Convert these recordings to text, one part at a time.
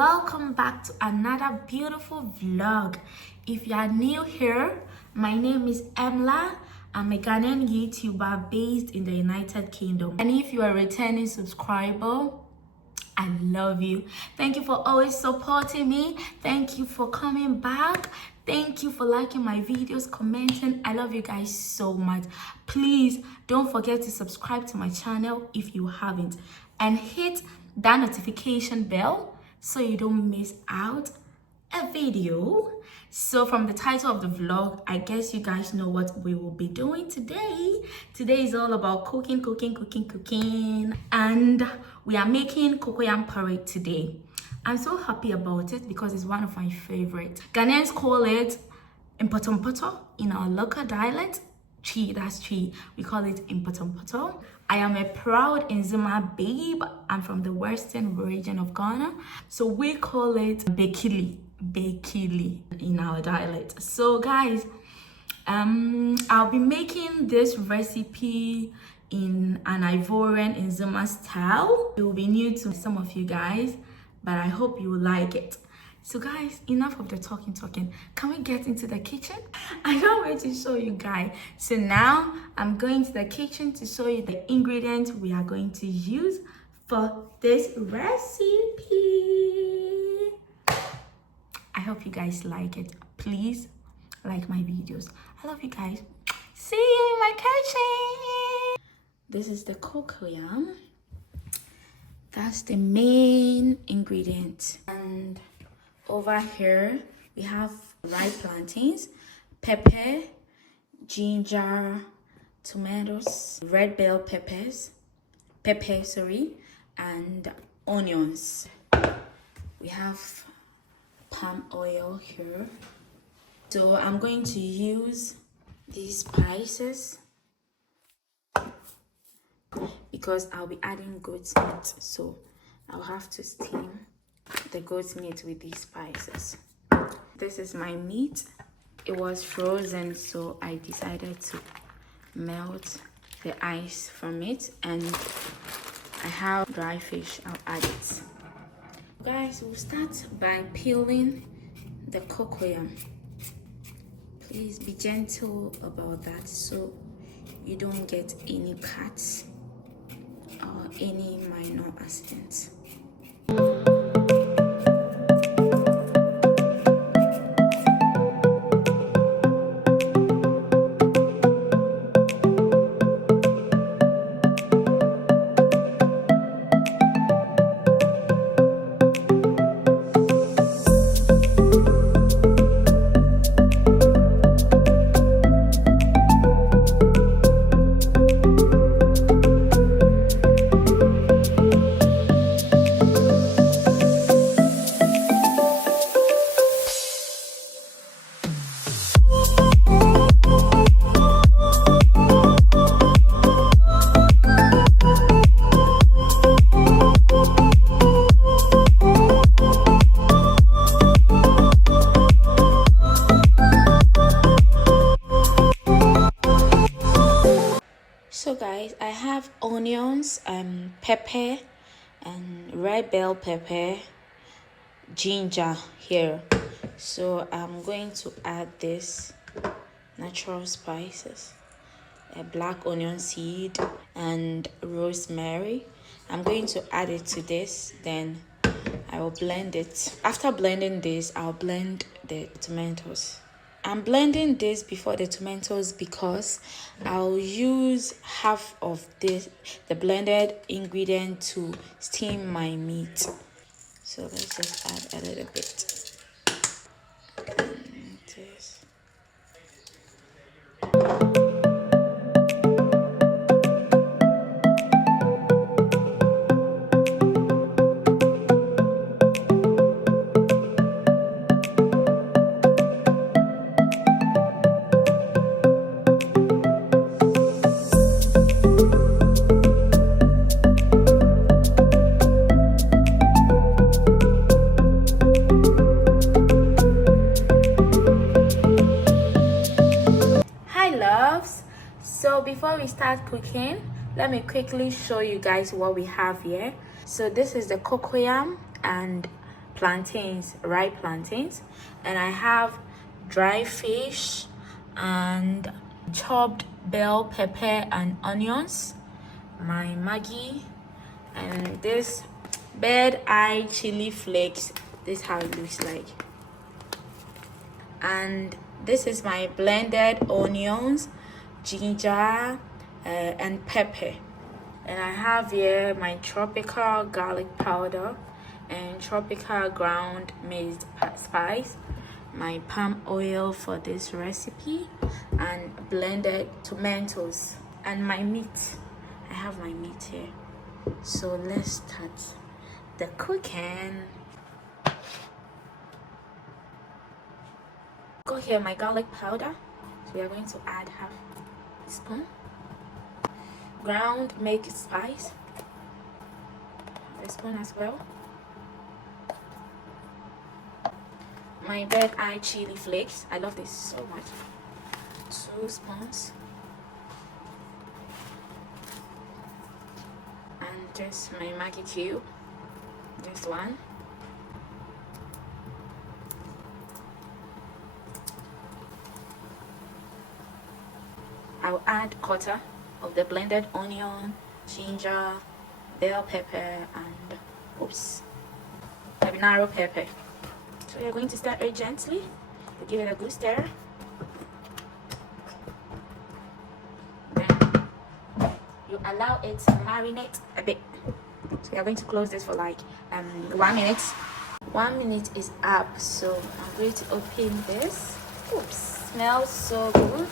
welcome back to another beautiful vlog. If you are new here, my name is Emlla. I'm a Ghanaian YouTuber based in the United Kingdom, and if you are a returning subscriber, I love you. Thank you for always supporting me. Thank you for coming back. Thank you for liking my videos, commenting. I love you guys so much. Please don't forget to subscribe to my channel if you haven't, and hit that notification bell so you don't miss out a video. So from the title of the vlog, I guess you guys know what we will be doing today. Today is all about cooking, and we are making cocoyam porridge today. I'm so happy about it because it's one of my favorites. Ghanaians call it impotompoto in our local dialect. Chi, that's chi. We call it impotompoto. I am a proud Nzema babe. I'm from the western region of Ghana, so we call it bekili in our dialect. So guys, I'll be making this recipe in an Ivorian Nzema style. It will be new to some of you guys, but I hope you will like it. So guys, enough of the talking. Can we get into the kitchen? I can't wait to show you guys. So now I'm going to the kitchen to show you the ingredients we are going to use for this recipe. I hope you guys like it. Please like my videos. I love you guys. See you in my kitchen. This is the cocoyam. That's the main ingredient. And over here we have ripe plantains, pepper, ginger, tomatoes, red bell peppers, and onions. We have palm oil here. So I'm going to use these spices because I'll be adding goat's meat, so I'll have to steam the goat's meat with these spices. This is my meat. It was frozen, so I decided to melt the ice from it, and I have dry fish. I'll add it. Guys, we'll start by peeling the cocoyam. Please be gentle about that so you don't get any cuts or any minor accidents. So guys, I have onions, pepper, and red bell pepper, ginger here. So I'm going to add this natural spices, a black onion seed and rosemary. I'm going to add it to this, then I will blend it. After blending this, I'll blend the tomatoes. I'm blending this before the tomatoes because I'll use half of the blended ingredient to steam my meat. So let's just add a little bit. And this. So before we start cooking, let me quickly show you guys what we have here. So this is the cocoyam and plantains, ripe plantains, and I have dry fish and chopped bell pepper and onions, my Maggi, and this bird eye chili flakes. This is how it looks like. And this is my blended onions, ginger, and pepper. And I have here my tropical garlic powder and tropical ground maize spice, my palm oil for this recipe, and blended tomatoes, and my meat. I have my meat here. So let's start the cooking. Got here my garlic powder. So we are going to add half a spoon. Ground maize spice, a spoon as well. My red eye chili flakes. I love this so much. 2 spoons. And just my Maggi cube. This one. I'll add quarter of the blended onion, ginger, bell pepper, and habanero pepper. So you're going to stir it gently to give it a good stir. Then you allow it to marinate a bit. So you're going to close this for like 1 minute. 1 minute is up, so I'm going to open this. Oops, smells so good.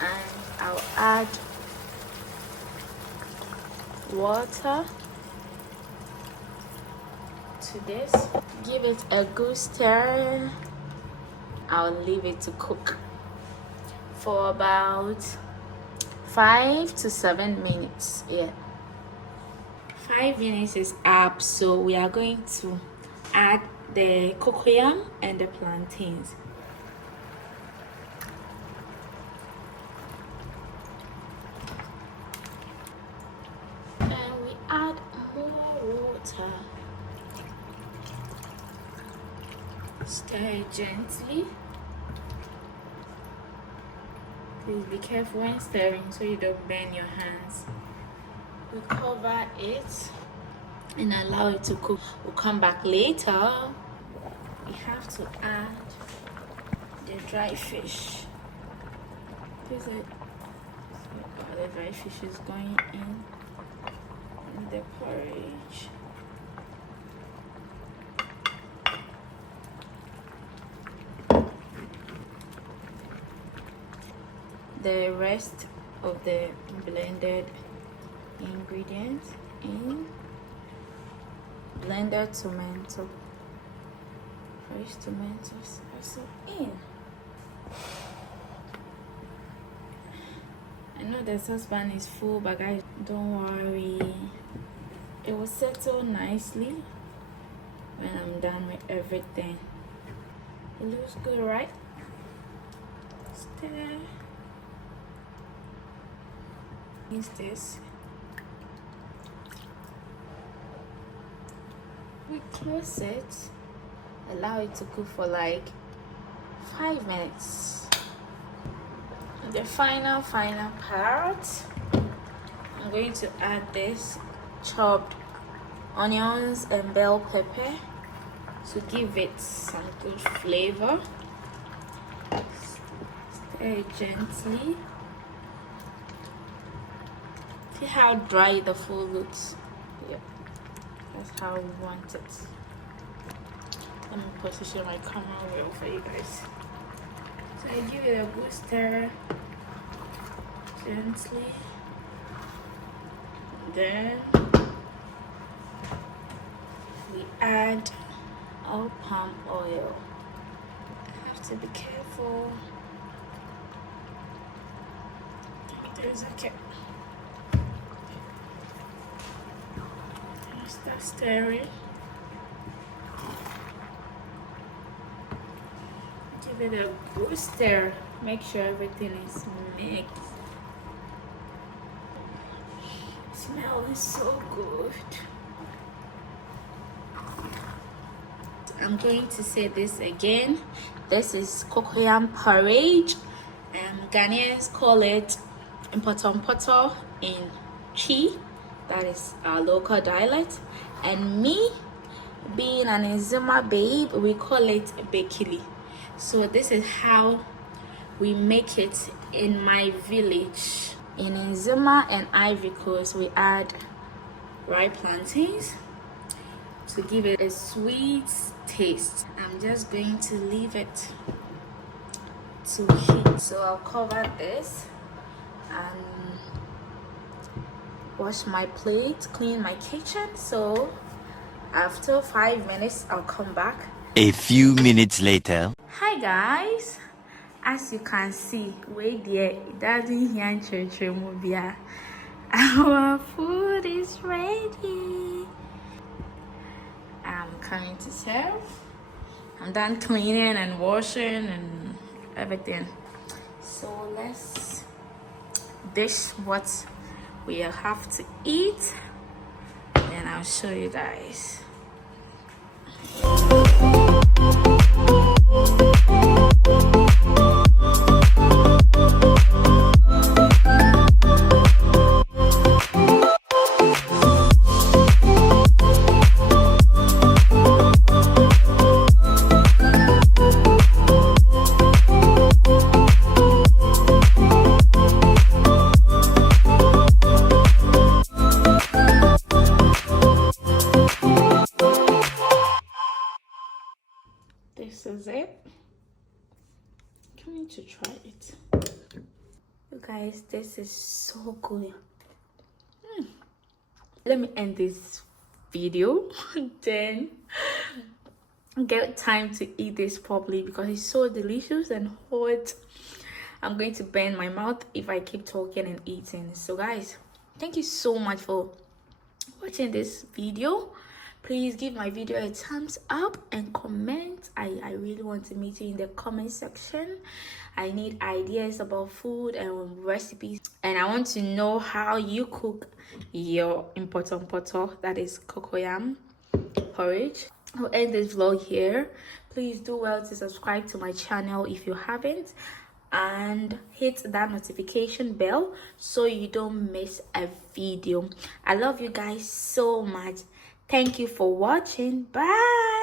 And I'll add water to this. Give it a good stir. I'll leave it to cook for about 5 to 7 minutes. Yeah, 5 minutes is up, so we are going to add the cocoyam and the plantains. Add more water. Stir it gently. Please be careful when stirring so you don't burn your hands. We cover it and allow it to cook. We'll come back later. We have to add the dry fish. This is the dry fish is going in. The porridge. The rest of the blended ingredients in. Blended tomato, fresh tomatoes also in. I know the saucepan is full, but guys, don't worry. It will settle nicely when I'm done with everything. It looks good, right? Stir. Use this. We close it. Allow it to cook for like 5 minutes. The final part, I'm going to add this chopped onions and bell pepper to give it some good flavor. Stir it gently. See how dry the food looks? Yep, that's how we want it. Let me position my camera well for you guys. So I give it a good stir gently. Then we add our palm oil. I have to be careful. There's okay. Start stirring. Give it a good stir. Make sure everything is mixed. Smell is so good. I'm going to say this again. This is cocoyam porridge. Ghanaians call it poto in Chi, that is our local dialect, and me being an Nzema babe, we call it bekili. So this is how we make it in my village. In Nzema and Ivory Coast, we add ripe plantains to give it a sweet taste. I'm just going to leave it to heat. So I'll cover this and wash my plate, clean my kitchen. So after 5 minutes, I'll come back. A few minutes later. Hi guys, as you can see, wait there, it doesn't hear church mobile. Our food is ready. I'm coming to serve. I'm done cleaning and washing and everything. So let's dish what we have to eat, and I'll show you guys. This is it. I'm going to try it. You guys, this is so good. Let me end this video then get time to eat this properly because it's so delicious and hot. I'm going to burn my mouth if I keep talking and eating. So guys, thank you so much for watching this video. Please give my video a thumbs up and comment. I really want to meet you in the comment section. I need ideas about food and recipes, and I want to know how you cook your poto, that is cocoyam porridge. I'll end this vlog here. Please do well to subscribe to my channel if you haven't, and hit that notification bell so you don't miss a video. I love you guys so much. Thank you for watching. Bye.